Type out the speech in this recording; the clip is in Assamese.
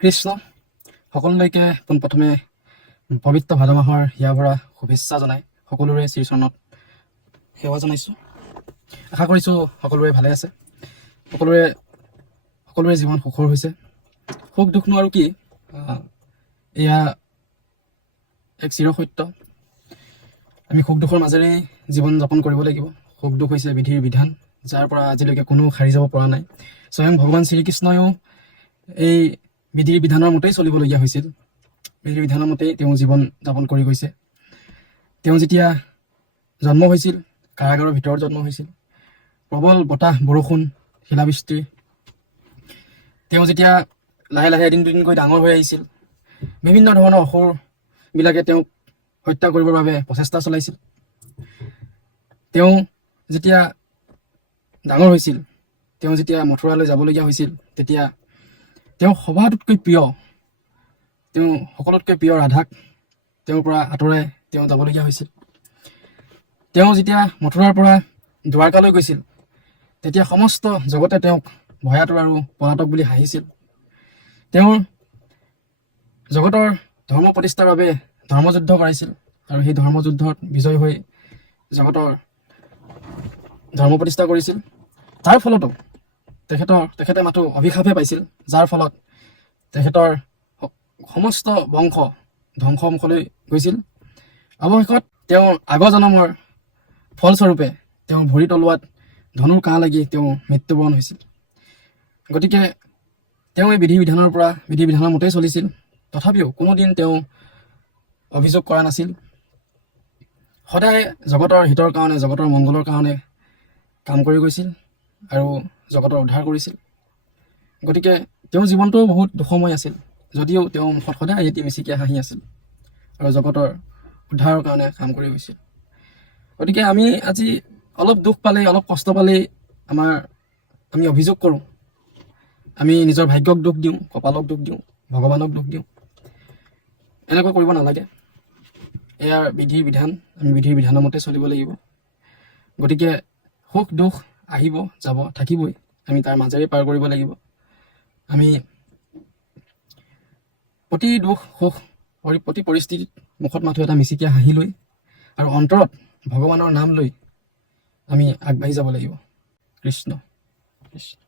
কৃষ্ণ সকলোলৈকে পোনপ্ৰথমে পবিত্ৰ ভাদ মাহৰ হিয়া ভৰা শুভেচ্ছা জনাই সকলোৰে শ্ৰীচৰণত সেৱা জনাইছোঁ। আশা কৰিছোঁ সকলোৰে ভালে আছে, সকলোৰে জীৱন সুখৰ হৈছে। সুখ দুখনো আৰু কি, এয়া এক চিৰসত্য। আমি সুখ দুখৰ মাজেৰেই জীৱন যাপন কৰিব লাগিব। সুখ দুখ হৈছে বিধিৰ বিধান, যাৰ পৰা আজিলৈকে কোনো সাৰি যাব পৰা নাই। স্বয়ং ভগৱান শ্ৰীকৃষ্ণইও এই বিধিৰ বিধানৰ মতেই চলিবলগীয়া হৈছিল। বিধিৰ বিধানৰ মতেই তেওঁ জীৱন যাপন কৰি গৈছে। তেওঁ যেতিয়া জন্ম হৈছিল, কাৰাগাৰৰ ভিতৰত জন্ম হৈছিল। প্ৰবল বতাহ, বৰষুণ, শিলাবৃষ্টি। তেওঁ যেতিয়া লাহে লাহে এদিন দুদিনকৈ ডাঙৰ হৈ আহিছিল, বিভিন্ন ধৰণৰ অসুৰবিলাকে তেওঁক হত্যা কৰিবৰ বাবে প্ৰচেষ্টা চলাইছিল। তেওঁ যেতিয়া ডাঙৰ হৈছিল, তেওঁ যেতিয়া মথুৰালৈ যাবলগীয়া হৈছিল, তেতিয়া তেওঁ সকলোতকৈ প্ৰিয় ৰাধাক তেওঁৰ পৰা আঁতৰাই তেওঁ যাবলগীয়া হৈছিল। তেওঁ যেতিয়া মথুৰাৰ পৰা দ্বাৰকালৈ গৈছিল, তেতিয়া সমস্ত জগতে তেওঁক ভয়াতুৰ আৰু পলাতক বুলি হাঁহিছিল। তেওঁৰ জগতৰ ধৰ্ম প্ৰতিষ্ঠাৰ বাবে ধৰ্মযুদ্ধ কৰাইছিল, আৰু সেই ধৰ্মযুদ্ধত বিজয় হৈ জগতৰ ধৰ্ম প্ৰতিষ্ঠা কৰিছিল। তাৰ ফলতো তেখেতে মাথো অভিশাপহে পাইছিল, যাৰ ফলত তেখেতৰ সমস্ত বংশ ধ্বংসমুখলৈ গৈছিল। অৱশেষত তেওঁৰ আগৰ জনমৰ ফলস্বৰূপে তেওঁৰ ভৰি তলুৱাত ধনুৰ কাঁহ লাগি তেওঁ মৃত্যুবৰণ হৈছিল। গতিকে তেওঁ এই বিধি বিধানৰ মতেই চলিছিল। তথাপিও কোনোদিন তেওঁ অভিযোগ কৰা নাছিল। সদায় জগতৰ হিতৰ কাৰণে, জগতৰ মংগলৰ কাৰণে কাম কৰি গৈছিল আৰু জগতৰ উদ্ধাৰ কৰিছিল। গতিকে তেওঁৰ জীৱনটোও বহুত দুখময় আছিল, যদিও তেওঁৰ মুখত সদায় এটি মিচিকীয়া হাঁহি আছিল আৰু জগতৰ উদ্ধাৰৰ কাৰণে কাম কৰি গৈছিল। গতিকে আমি আজি অলপ দুখ পালেই, অলপ কষ্ট পালেই আমি অভিযোগ কৰোঁ। আমি নিজৰ ভাগ্যক দুখ দিওঁ, কপালক দুখ দিওঁ, ভগৱানক দুখ দিওঁ। এনেকুৱা কৰিব নালাগে। এয়াৰ বিধিৰ বিধান, আমি বিধিৰ বিধানৰ মতে চলিব লাগিব। গতিকে সুখ দুখ আহিব যাব, থাকিবই। আমি তাৰ মাজেৰে পাৰ কৰিব লাগিব। আমি প্ৰতি দুখ সুখ, প্ৰতি পৰিস্থিতিত মুখত মাথো এটা মিচিকীয়া হাঁহি লৈ আৰু অন্তৰত ভগৱানৰ নাম লৈ আমি আগবাঢ়ি যাব লাগিব। কৃষ্ণ কৃষ্ণ।